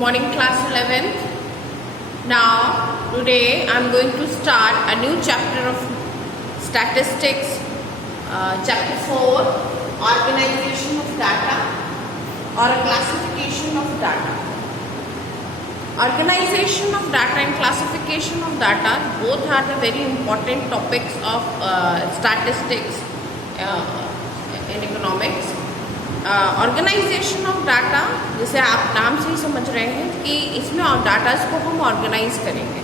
Morning class 11th. Now today I am going to start a new chapter of statistics, chapter 4, organization of data or a classification of data. Organization of data and classification of data both are the very important topics of statistics in economics. Organisation of data, जैसे आप नाम से ही समझ रहे हैं कि इसमें datas को हम ऑर्गेनाइज करेंगे.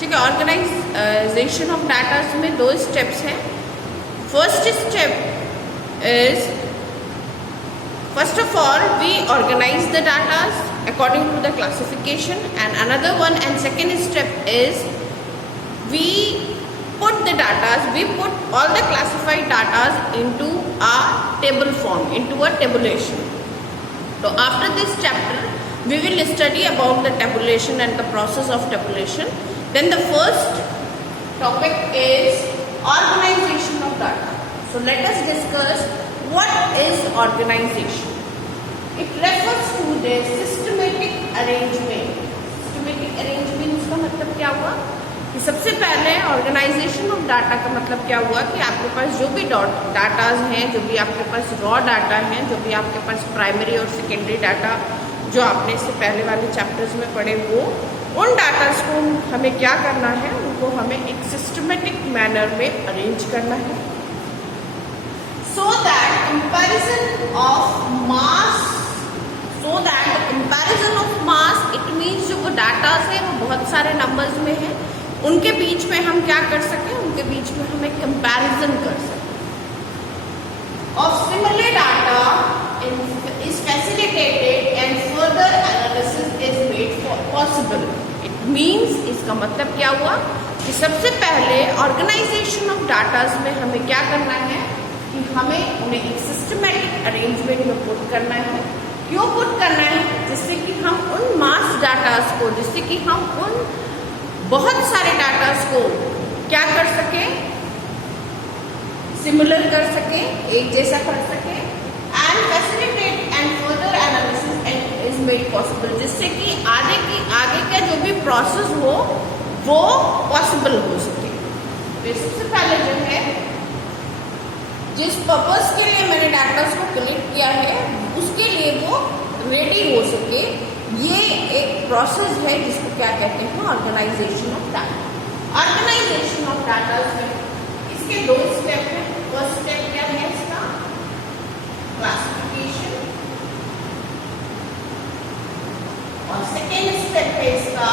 ठीक है. ऑर्गेनाइजेशन ऑफ डाटास में दो स्टेप्स हैं. First step is first of all we organise the datas according to the classification, and another one and second step is we put the datas, we put all the classified datas into a table form, into a tabulation. So after this chapter we will study about the tabulation and the process of tabulation. Then the first topic is organization of data. So let us discuss what is organization. It refers to the systematic arrangement. Systematic arrangement का मतलब क्या हुआ कि सबसे पहले organisation of data का मतलब क्या हुआ कि आपके पास जो भी डाटाज हैं, जो भी आपके पास रॉ डाटा हैं, जो भी आपके पास प्राइमरी और सेकेंडरी डाटा जो आपने इससे पहले वाले चैप्टर्स में पढ़े, वो उन डाटाज को हमें क्या करना है, उनको हमें एक सिस्टमेटिक मैनर में अरेंज करना है. So that comparison of mass, it means जो वो डाटाज है वो बहुत सारे नंबर्स में है, उनके बीच में हम क्या कर सकें, उनके बीच में हम एक कंपैरिजन कर सकें. Of similar data is facilitated and further analysis is made possible. It means, इसका मतलब क्या हुआ कि सबसे पहले ऑर्गेनाइजेशन ऑफ डाटाज में हमें क्या करना है कि हमें उन्हें एक सिस्टमेटिक अरेंजमेंट में पुट करना है. क्यों पुट करना है? जिससे कि हम उन मास डाटास को, जिससे कि हम उन बहुत सारे डाटास को क्या कर सके, सिमिलर कर सके, एक जैसा कर सके. And facilitate and further analysis is made possible, जिससे कि आगे का जो भी प्रोसेस हो वो पॉसिबल हो सके. तो सबसे पहले जो है, जिस पर्पस के लिए मैंने डाटास को कलेक्ट किया है उसके लिए वो रेडी हो सके, ये एक प्रोसेस है जिसको क्या कहते हैं, organisation of data. Organisation of data में इसके दो स्टेप हैं. फर्स्ट स्टेप क्या है इसका, क्लासिफिकेशन, और सेकेंड स्टेप है इसका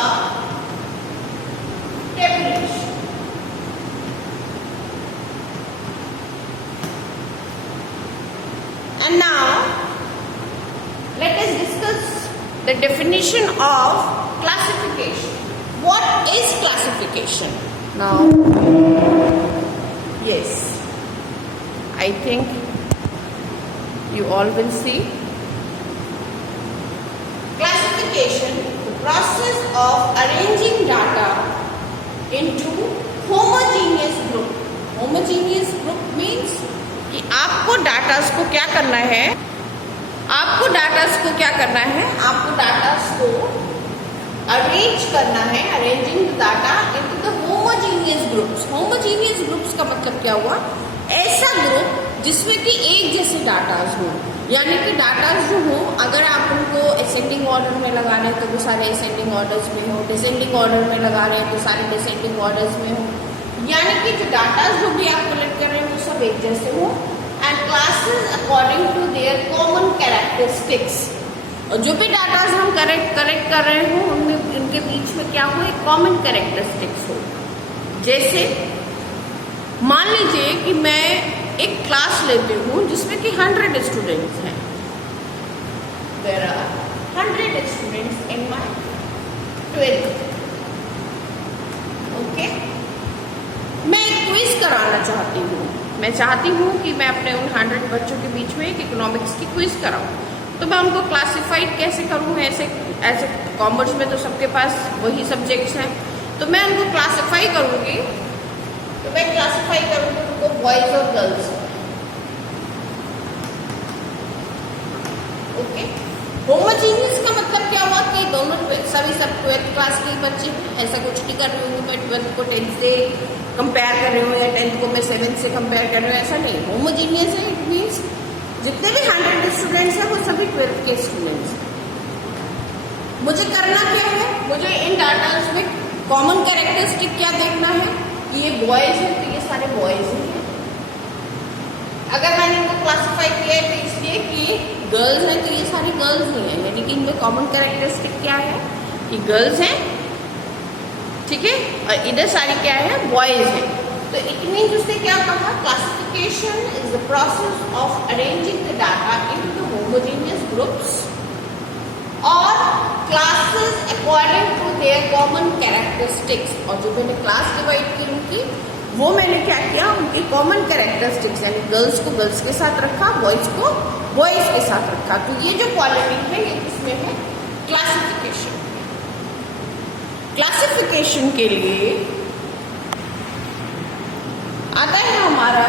tabulation. And now let us discuss the definition of classification. What is classification? Now, yes, I think you all will see. Classification, the process of arranging data into homogeneous group. Homogeneous group means कि आपको datas को क्या करना है, आपको datas को arrange करना है. Arranging the data into the homogeneous groups. Homogeneous groups का मतलब क्या हुआ, ऐसा ग्रुप जिसमें कि एक जैसे डाटास हो. यानी कि डाटास जो हो, अगर आप उनको असेंडिंग ऑर्डर में लगा रहे हैं तो वो सारे असेंडिंग ऑर्डर्स में हो, डिसेंडिंग ऑर्डर में लगा रहे हैं तो सारे डिसेंडिंग ऑर्डर्स में हो. यानी कि जो डाटा जो भी आप कलेक्ट कर रहे हैं वो सब एक जैसे हो. And classes according to their common characteristics. और जो भी डाटा हम कलेक्ट कर रहे हो उनमें, उनके बीच में क्या हो, एक कॉमन कैरेक्टरिस्टिक्स हो. जैसे मान लीजिए कि मैं एक क्लास लेती हूँ जिसमें कि 100 स्टूडेंट्स हैं. There are 100 students in my 12th. Okay, मैं एक क्विज कराना चाहती हूँ. मैं चाहती हूँ कि मैं अपने उन 100 बच्चों के बीच में एक इकोनॉमिक्स की क्विज कराऊँ. तो मैं उनको क्लासिफाइड कैसे करूँ? ऐसे कॉमर्स में तो सबके पास वही सब्जेक्ट्स हैं, तो मैं उनको क्लासिफाई करूँगी. तो मैं क्लासिफाई करूँगी उनको बॉयज़ और गर्ल्स. ओके, होमोजीनियस का मतलब क्या हुआ कि दो सभी सब 12th क्लास के ही बच्चे हैं, ऐसा कुछ नहीं कर रही हूँ मैं 12th को 10th से कंपेयर कर रही हूँ या 10th को मैं 7th से कंपेयर कर रही हूँ, ऐसा नहीं, होमोजीनियस है। इट मीन्स जितने भी 100 स्टूडेंट्स हैं वो सभी 12th के स्टूडेंट्स हैं। मुझे करना क्या है, मुझे इन डाटास में कॉमन कैरेक्टरिस्टिक क्या देखना है, ये बॉयज है तो ये सारे बॉयज ही हैं। अगर मैंने इनको क्लासिफाई किया है तो इसलिए कि गर्ल्स हैं तो ये सारी गर्ल्स ही हैं, यानी कि इनमें कॉमन कैरेक्टरिस्टिक क्या है कि गर्ल्स हैं, ठीक है, और इधर सारी क्या है, बॉयज हैं। तो इट मीन्स उसने क्या कहा, classification is the process of arranging the data into the homogeneous groups और classes according to their common characteristics. और जो मैंने क्लास डिवाइड की उनकी, वो मैंने क्या किया, उनकी कॉमन कैरेक्टरिस्टिक्स यानी गर्ल्स को गर्ल्स के साथ रखा, बॉयज को बॉयज के साथ रखा। तो ये जो क्वालिटी है ये किसमें है, क्लासिफिकेशन। क्लासिफिकेशन के लिए आता है हमारा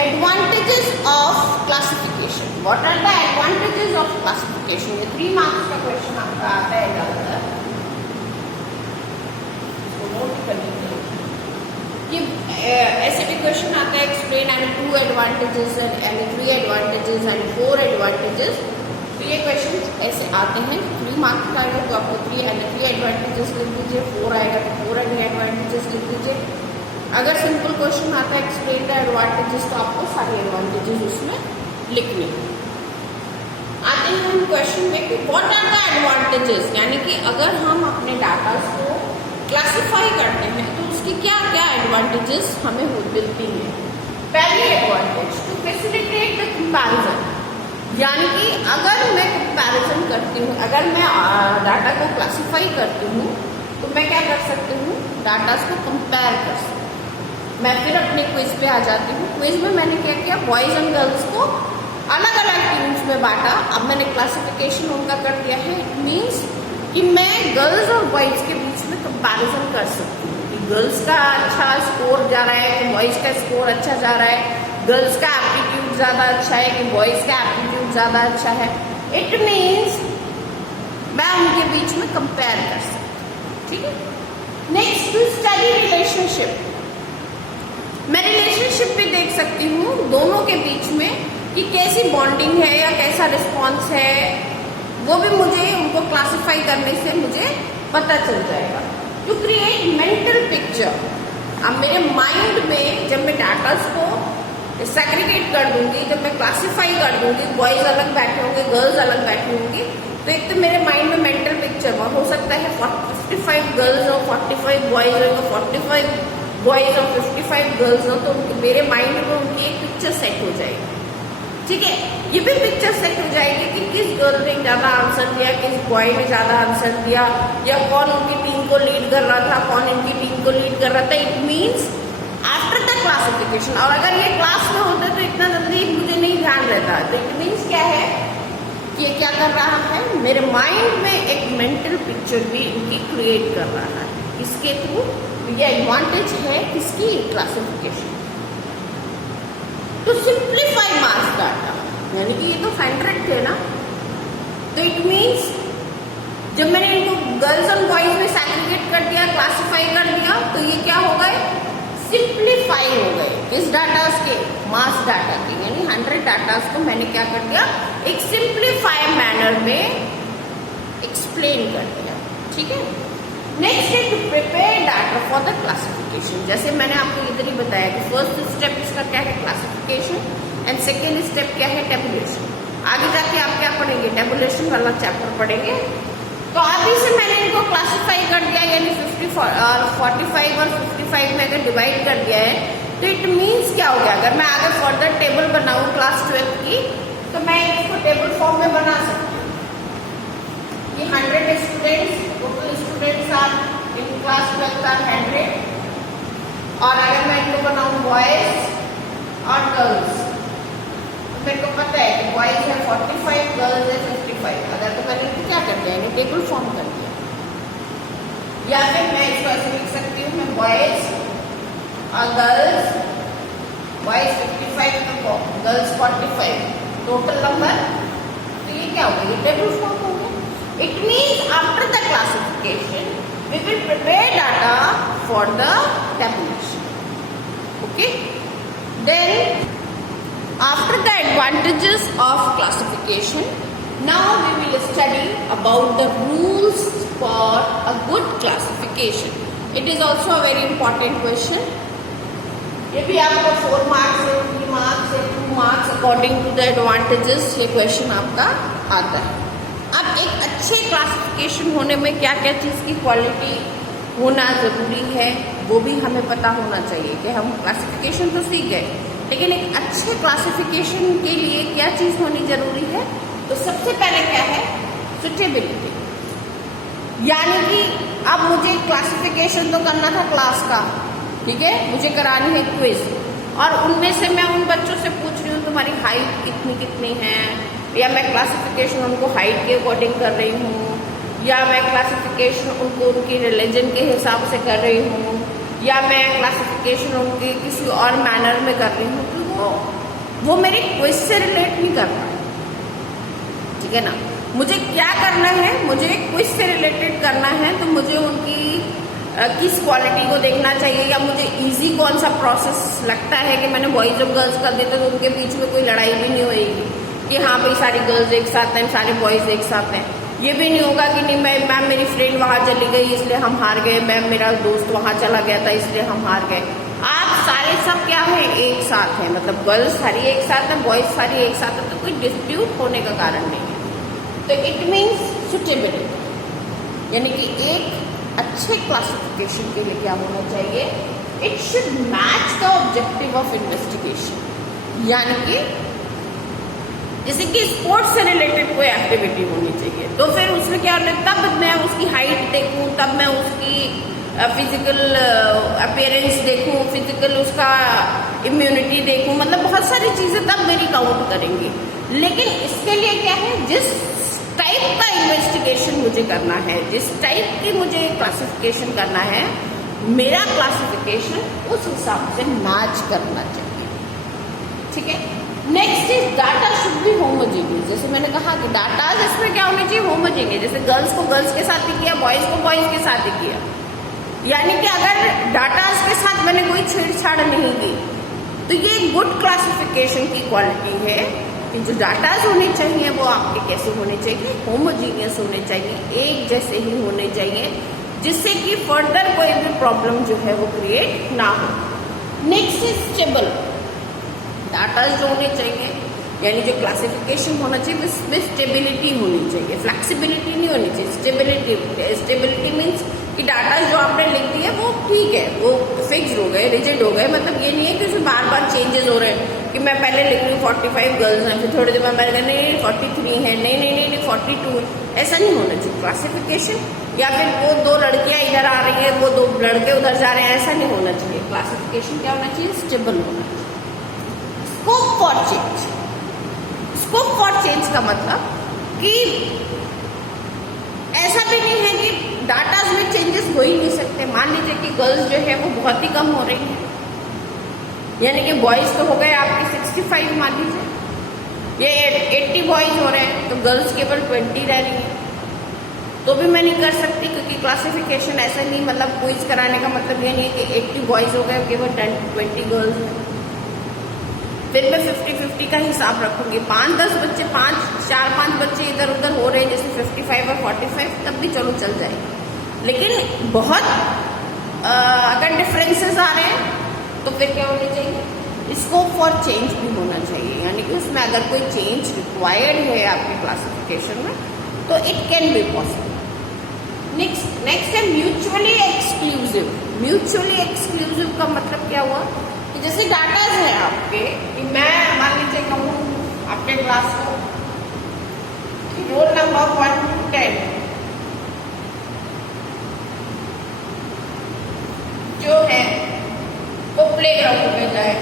advantages of classification. What are the advantages of classification? ये 3 मार्क्स का क्वेश्चन आपका आता है ज्यादातर, तो नोट कर लीजिए। ये ऐसे भी क्वेश्चन आता है, explain and 2 advantages and 3 advantages and 4 advantages. तो ये क्वेश्चन ऐसे आते हैं। 3 मार्क्स का आएगा तो आपको 3 एडवांटेजेस लिख दीजिए, 4 आएगा तो 4 एडवांटेजेस लिख दीजिए। अगर सिंपल क्वेश्चन आता है एक्सप्लेन द एडवांटेजेस तो आपको सारे एडवांटेजेस उसमें लिखने। आते हैं हम क्वेश्चन में कि व्हाट आर द एडवांटेजेस, यानी कि अगर हम अपने डाटा को क्लासिफाई करते हैं तो उसकी क्या क्या एडवांटेजेस हमें मिलती हैं। पहली advantage to facilitate the comparison, यानी कि अगर मैं कंपैरिजन करती हूँ, अगर मैं डाटा को क्लासिफाई करती हूँ तो मैं क्या कर सकती हूँ, डाटा को कंपेयर कर सकती हूँ। मैं फिर अपने क्विज पे आ जाती हूँ। क्विज में मैंने क्या किया, बॉयज एंड गर्ल्स को अलग अलग टीम्स में बांटा। अब मैंने क्लासिफिकेशन उनका कर दिया है। इट मीन्स कि मैं गर्ल्स और बॉयज के बीच में कंपैरिजन कर सकती हूँ कि गर्ल्स का अच्छा स्कोर जा रहा है कि बॉयज का स्कोर अच्छा जा रहा है, गर्ल्स का एप्टीट्यूड ज़्यादा अच्छा है कि बॉयज का एप्टीट्यूड ज़्यादा अच्छा है। इट मीन्स मैं उनके बीच में कंपेयर कर सकती हूँ, ठीक है। नेक्स्ट टू स्टडी रिलेशनशिप, मैं रिलेशनशिप भी देख सकती हूँ दोनों के बीच में कि कैसी बॉन्डिंग है या कैसा रिस्पॉन्स है, वो भी मुझे उनको क्लासिफाई करने से मुझे पता चल जाएगा। टू क्रिएट मेंटल पिक्चर, अब मेरे माइंड में जब मैं डाटास को सेग्रीगेट कर दूंगी, जब मैं क्लासिफाई कर दूंगी, बॉयज अलग बैठे होंगे, गर्ल्स अलग बैठी होंगी, तो एक तो मेरे माइंड में मेंटल पिक्चर हो सकता है 55 गर्ल्स हो, 45 बॉयज हो, 45 बॉयज और 55 गर्ल्स हो, तो मेरे माइंड में उनकी एक पिक्चर सेट हो जाएगी, ठीक है। ये भी पिक्चर सेट हो जाएगी कि किस गर्ल ने ज़्यादा आंसर दिया, किस बॉय ने ज़्यादा आंसर दिया, या कौन उनकी टीम को लीड कर रहा था, कौन इनकी टीम को लीड कर रहा था। It means after the classification. और अगर ये क्लास में होता तो इतना जल्दी मुझे नहीं ध्यान रहता। तो इट मीन्स क्या है कि ये क्या कर रहा है, मेरे माइंड में एक मेंटल पिक्चर भी इनकी क्रिएट कर रहा है। इसके थ्रू ये एडवांटेज है किसकी, क्लासिफिकेशन। तो सिंप्लीफाई मास डाटा, यानी कि ये तो 100 थे ना, तो इट मीन्स जब मैंने इनको गर्ल्स और बॉयज में सेग्रीगेट कर दिया, क्लासिफाई कर दिया, तो ये क्या हो गए, सिंप्लीफाई हो गए। किस डाटास के, मास डाटा के, यानी 100 डाटास को मैंने क्या कर दिया, एक सिंप्लीफाई मैनर में एक्सप्लेन कर दिया, ठीक है। नेक्स्ट है to prepare data for the classification. जैसे मैंने आपको इधर ही बताया कि फर्स्ट स्टेप इसका क्या है, क्लासिफिकेशन, एंड सेकेंड स्टेप क्या है, टेबुलेशन। आगे जाके आप क्या पढ़ेंगे, टेबुलेशन वाला चैप्टर पढ़ेंगे। तो अभी से मैंने इनको क्लासिफाई कर दिया, यानी 45 और 55 में अगर डिवाइड कर दिया है, तो इट मीन्स क्या हो गया, अगर मैं आगे फर्दर टेबल बनाऊँ क्लास 12 की, तो मैं इसको टेबल फॉर्म में बना सकती हूँ। ये 100 students, total students are in class 12 are 100, और अगर मैं इनको बनाऊँ बॉयज और गर्ल्स, तो मेरे को पता है कि बॉयज है 45, गर्ल्स है 55। अगर तो मैंने इनको क्या कर दिया, यानी टेबल फॉर्म कर दिया। या फिर मैं इसको ऐसे लिख सकती हूँ, मैं बॉयज और गर्ल्स, बॉयज 55 तो गर्ल्स 45, टोटल नंबर, तो ये क्या होगा, ये टेबल फॉर्म हो गया। It means after the the classification, we will prepare data for the tabulation. Okay. Then after the advantages of classification, now we will study about the rules for a good classification. It is also a very important question. ये भी आपको 4 marks है, 3 marks है, 2 marks according to the advantages ये question आपका आता है. अब एक अच्छे क्लासिफिकेशन होने में क्या क्या चीज़ की क्वालिटी होना ज़रूरी है वो भी हमें पता होना चाहिए कि हम क्लासिफिकेशन तो सीख गए, लेकिन एक अच्छे क्लासिफिकेशन के लिए क्या चीज़ होनी ज़रूरी है. तो सबसे पहले क्या है, सुटेबिलिटी. यानी कि अब मुझे क्लासिफिकेशन तो करना था क्लास का, ठीक है, मुझे करानी है क्विज, और उनमें से मैं उन बच्चों से पूछ रही हूँ तुम्हारी हाइट कितनी कितनी है, या मैं क्लासिफिकेशन उनको हाइट के अकॉर्डिंग कर रही हूँ, या मैं क्लासिफिकेशन उनको उनकी रिलीजन के हिसाब से कर रही हूँ, या मैं क्लासिफिकेशन उनके किसी और मैनर में कर रही हूँ, तो वो मेरे क्विज से रिलेट नहीं कर रहा. ठीक है ना. मुझे क्या करना है, मुझे क्विज से रिलेटेड करना है, तो मुझे उनकी किस क्वालिटी को देखना चाहिए, या मुझे इजी कौन सा प्रोसेस लगता है कि मैंने बॉयज़ और गर्ल्स कर देता तो उनके बीच में कोई लड़ाई भी नहीं होएगी कि हाँ भाई सारी गर्ल्स एक साथ हैं सारे बॉयज़ एक साथ हैं. ये भी नहीं होगा कि नहीं मैम मेरी फ्रेंड वहाँ चली गई इसलिए हम हार गए, मैम मेरा दोस्त वहाँ चला गया था इसलिए हम हार गए. आप सारे सब क्या है, एक साथ हैं, मतलब गर्ल्स सारी एक साथ हैं, बॉयज़ सारी एक साथ हैं, तो कोई डिस्प्यूट होने का कारण नहीं है. तो इट मीन्स सुटेबिलिटी, यानी कि एक अच्छे क्लासिफिकेशन के लिए क्या होना चाहिए, it should match the objective of investigation. यानी कि जैसे कि स्पोर्ट्स से रिलेटेड कोई एक्टिविटी होनी चाहिए, तो फिर उसमें क्या होना, तब मैं उसकी हाइट देखूं, तब मैं उसकी फिजिकल अपीयरेंस देखूं, फिजिकल उसका इम्यूनिटी देखूं, मतलब बहुत सारी चीज़ें तब मेरी काउंट करेंगी. लेकिन इसके लिए क्या है, जिस टाइप का इन्वेस्टिगेशन मुझे करना है, जिस टाइप की मुझे क्लासिफिकेशन करना है, मेरा क्लासिफिकेशन उस हिसाब से मैच करना चाहिए. ठीक है. Next is data should be homogeneous. जैसे मैंने कहा कि डाटा इसमें क्या होना चाहिए, होमोजेनियस. जैसे गर्ल्स को गर्ल्स के साथ ही किया, बॉयज को बॉयज के साथ ही किया. यानी कि अगर डाटा के साथ मैंने कोई छेड़छाड़ नहीं की, तो ये गुड क्लासिफिकेशन की क्वालिटी है कि जो डाटाज होने चाहिए वो आपके कैसे होने चाहिए, होमोजीनियस होने चाहिए, एक जैसे ही होने चाहिए, जिससे कि फर्दर कोई भी प्रॉब्लम जो है वो क्रिएट ना हो. Next is stable. डाटाज जो होने चाहिए, यानी जो क्लासिफिकेशन होना चाहिए उसमें स्टेबिलिटी होनी चाहिए, फ्लेक्सिबिलिटी नहीं होनी चाहिए. स्टेबिलिटी. स्टेबिलिटी मीन्स कि डाटा जो आपने लिख दिया वो ठीक है, वो फिक्स हो गए, रिजिड हो गए, मतलब ये नहीं है कि उसमें बार बार चेंजेस हो रहे हैं कि मैं पहले लिख रही हूँ 45 गर्ल्स हैं, फिर थोड़े देर बाद मैंने कहा नहीं 43 है, नहीं 42 है. ऐसा नहीं होना चाहिए क्लासिफिकेशन. या फिर वो 2 लड़कियाँ इधर आ रही है, वो 2 लड़के उधर जा रहे हैं, ऐसा नहीं होना चाहिए. क्लासिफिकेशन क्या होना चाहिए, स्टेबल होना चाहिए. Scope for change. Scope for change का मतलब कि ऐसा भी नहीं है कि डाटा में चेंजेस हो ही नहीं सकते. मान लीजिए कि गर्ल्स जो है वो बहुत ही कम हो रही हैं, यानी कि बॉयज़ तो हो गए आपके 65 मान लीजिए, ये 80 बॉयज़ हो रहे हैं, तो गर्ल्स केवल 20 रह रही हैं, तो भी मैं नहीं कर सकती, क्योंकि क्लासिफिकेशन ऐसा नहीं, मतलब क्विज कराने का मतलब ये नहीं है कि 80 बॉयज़ हो गए केवल 20 गर्ल्स हैं. फिर मैं 50-50 का हिसाब रखूंगी. 5-10 बच्चे, 4-5 बच्चे इधर उधर हो रहे हैं, जैसे 55 और 45, तब भी चलो चल जाएगा. लेकिन बहुत अगर डिफरेंसेस आ रहे हैं तो फिर क्या होना चाहिए, स्कोप फॉर चेंज भी होना चाहिए. यानी कि उसमें अगर कोई चेंज रिक्वायर्ड है आपके क्लासिफिकेशन में तो it can be possible. Next है म्यूचुअली एक्सक्लूसिव. म्यूचुअली एक्सक्लूसिव का मतलब क्या हुआ कि जैसे डाटा है आपके, कि मैं मान लीजिए कहूँ आपके क्लास को रोल नंबर 1 to 10 जो है वो प्ले ग्राउंड में जाए,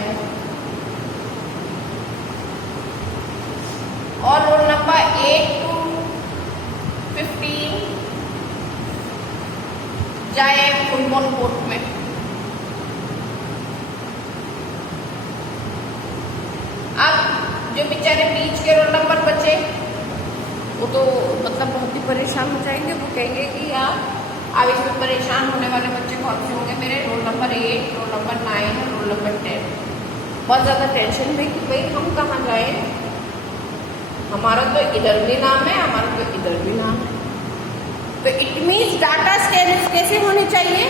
और रोल नंबर 8 to 15 जाए फुटबॉल कोर्ट में. अब जो बेचारे बीच के रोल नंबर बचे वो तो मतलब बहुत ही परेशान हो जाएंगे। वो कहेंगे कि यार अब इसमें परेशान होने वाले बच्चे कौन से होंगे, मेरे roll number 8, roll number 9, roll number 10। बहुत ज़्यादा टेंशन में कि भाई हम कहाँ जाए, हमारा तो इधर भी नाम है, हमारा तो इधर भी नाम है। तो इट मीन्स डाटा स्टेरिक्स कैसे होने चाहिए,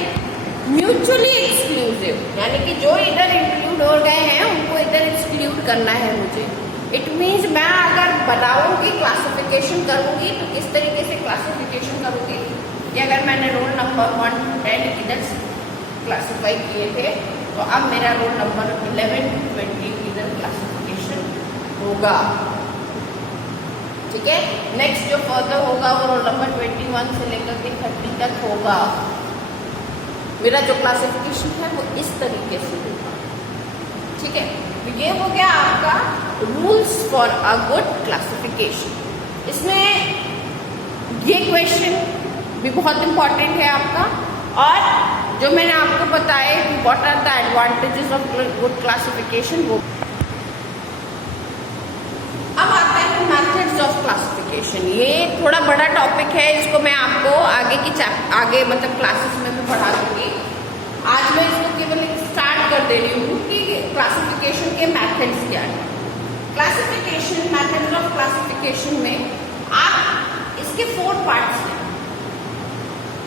म्यूचुअली एक्सक्लूसिव, यानी कि जो इधर इंक्लूड हो गए हैं उनको इधर एक्सक्लूड करना है मुझे। इट मीन्स मैं अगर बनाऊंगी, क्लासिफिकेशन करूंगी, तो किस तरीके से क्लासिफिकेशन करूंगी कि अगर मैंने रोल नंबर 1 to 10 इधर क्लासीफाई किए थे, तो अब मेरा रोल नंबर 11 to 20 इधर क्लासिफिकेशन होगा। ठीक है, नेक्स्ट जो फर्दर होगा वो रोल नंबर 21 से लेकर के 30 तक होगा। मेरा जो क्लासिफिकेशन है वो इस तरीके से होगा। ठीक है, तो ये हो गया आपका rules for a good classification. इसमें ये क्वेश्चन भी बहुत इंपॉर्टेंट है आपका, और जो मैंने आपको बताया कि what are the advantages of good classification, वो अब आता है मेथड्स ऑफ क्लासिफिकेशन। ये थोड़ा बड़ा टॉपिक है, इसको मैं आपको आगे मतलब क्लासेस में भी पढ़ा दूंगी। आज मैं इसको केवल स्टार्ट कर दे रही हूँ कि क्लासिफिकेशन के मेथड्स क्या है। क्लासिफिकेशन, मेथड्स ऑफ क्लासिफिकेशन में आप इसके 4 पार्ट्स हैं।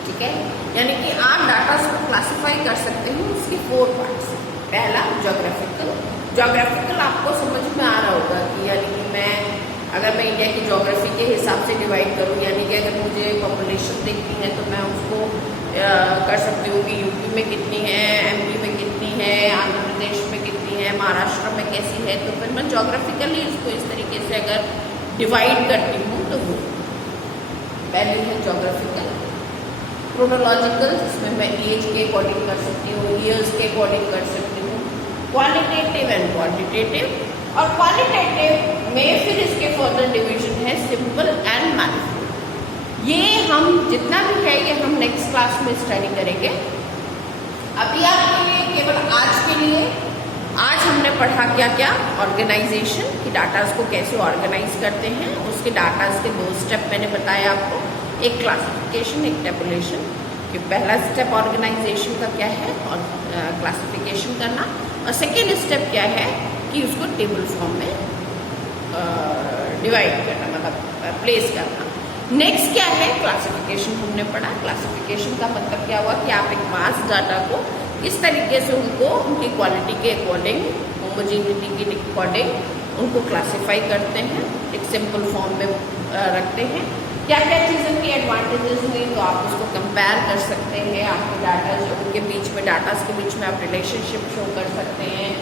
ठीक है, यानी कि आप डाटा को क्लासिफाई कर सकते हो उसके 4 पार्ट्स। पहला ज्योग्राफिकल आपको समझ में आ रहा होगा कि यानी कि अगर मैं इंडिया की ज्योग्राफी के हिसाब से डिवाइड करूँ, यानी कि अगर मुझे पॉपुलेशन देखनी है तो मैं उसको कर सकती हूँ कि यूपी में कितनी है, एमपी में कितनी है, आंध्र प्रदेश में कितनी है, महाराष्ट्र में कैसी है। तो फिर मैं ज्योग्राफिकली इसको इस तरीके से अगर डिवाइड करती हूँ तो वो पहले है ज्योग्राफिकल। क्रोनोलॉजिकल, जिसमें मैं एज के अकॉर्डिंग कर सकती हूँ, ईयर्स के अकॉर्डिंग कर सकती हूँ। क्वालिटेटिव एंड क्वांटिटेटिव, और क्वालिटेटिव में फिर इसके फर्दर डिवीजन है सिंपल एंड मैनिफोल्ड। ये हम जितना भी है ये हम नेक्स्ट क्लास में स्टडी करेंगे। अभी आपके लिए केवल आज के लिए आज हमने पढ़ा क्या ऑर्गेनाइजेशन की, डाटाज को कैसे ऑर्गेनाइज करते हैं, उसके डाटाज के 2 स्टेप मैंने बताया आपको, एक क्लासिफिकेशन, एक टेबुलेशन। कि पहला स्टेप ऑर्गेनाइजेशन का क्या है और क्लासिफिकेशन करना, और सेकेंड स्टेप क्या है कि उसको टेबल फॉर्म में डिवाइड करना, मतलब प्लेस करना। नेक्स्ट क्या है, क्लासिफिकेशन हमने पढ़ा। क्लासिफिकेशन का मतलब क्या हुआ कि आप एक मास डाटा को किस तरीके से उनको उनकी क्वालिटी के अकॉर्डिंग, होमोजेनिटी के अकॉर्डिंग उनको क्लासीफाई करते हैं, एक सिंपल फॉर्म में रखते हैं। क्या क्या चीज़ों की एडवांटेजेस हुई तो आप उसको कंपेयर कर सकते हैं, आपके डाटा जो उनके बीच में, डाटास के बीच में आप रिलेशनशिप शो कर सकते हैं।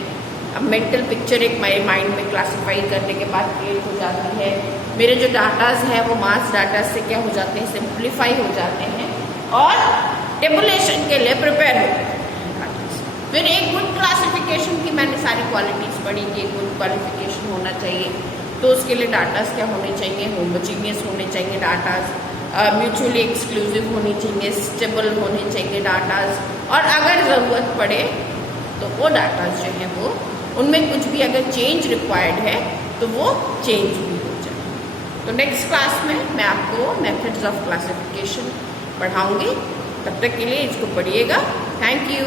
अब मेंटल पिक्चर एक माइंड में क्लासीफाई करने के बाद क्रिएट हो जाती है। मेरे जो डाटाज हैं वो मास डाटा से क्या हो जाते हैं, सिंप्लीफाई हो जाते हैं और टेबुलेशन के लिए प्रिपेयर हो जाते हैं। फिर एक गुड क्लासिफिकेशन की मैंने सारी क्वालिटीज़ पढ़ी कि एक गुड क्वालिफिकेशन होना चाहिए, तो उसके लिए डाटास क्या होने चाहिए, होमोजीनियस होने चाहिए डाटास, म्यूचुअली एक्सक्लूसिव होनी चाहिए, स्टेबल होने चाहिए डाटास, और अगर ज़रूरत पड़े तो वो डाटास जो है वो उनमें कुछ भी अगर चेंज रिक्वायर्ड है तो वो चेंज भी हो जाए। तो नेक्स्ट क्लास में मैं आपको मेथड्स ऑफ क्लासिफिकेशन पढ़ाऊँगी। तब तक के लिए इसको पढ़िएगा। Thank you.